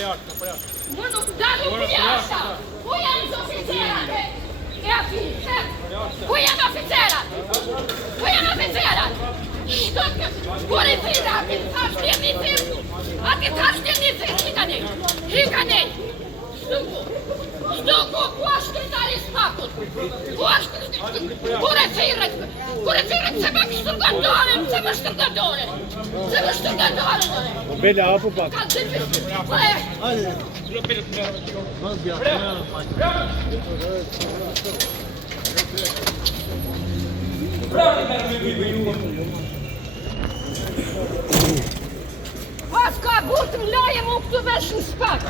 Më nuk dalu për jashta. Ku janë oficerat? E aty, ku janë oficerat? Ku janë oficerat? Policija, ati taštjenici, hikani. Shtuku, ku është kretari spakut? Ku është kureciret, se më shtërgën dore, Bela, apo pak? Pas ka burtëm laje mu këtu vesh në shpak.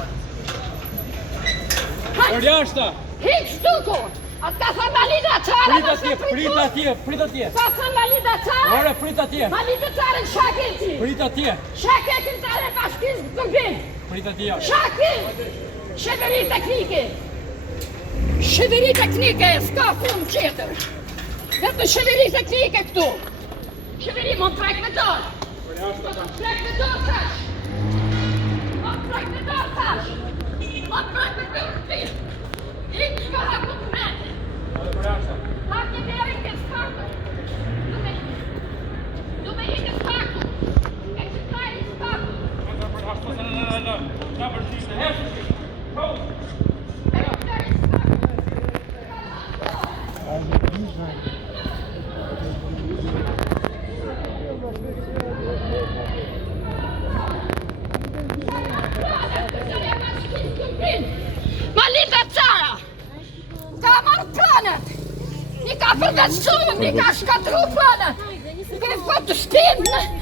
Për jashta! Hik shtuku! Atë ka thë malida qare Prit atje! Ka thë malida qare? Ore, prit atje! Malida qare në shakin ti! Prit atje! Shakin kritare ka shkiz të turbin! Prit atje! Shakin! Sheveri teknike! Sheveri teknike, s'ka fund qeter! Vetë sheveri teknike këtu! Sheveri më të prek me dorë! Më të prek me dorë tash! Më të prek me dorë tash! Më të prek me dorë tash! Hikë shka haku të mete! Hak një deri ke spaku! Du me hikë spaku! E që trajri spaku! E që trajri spaku! Malita Cara! Ka marrë planet! Një ka përveçuar, një ka shkatru planet! Një ka fëtë shpinë!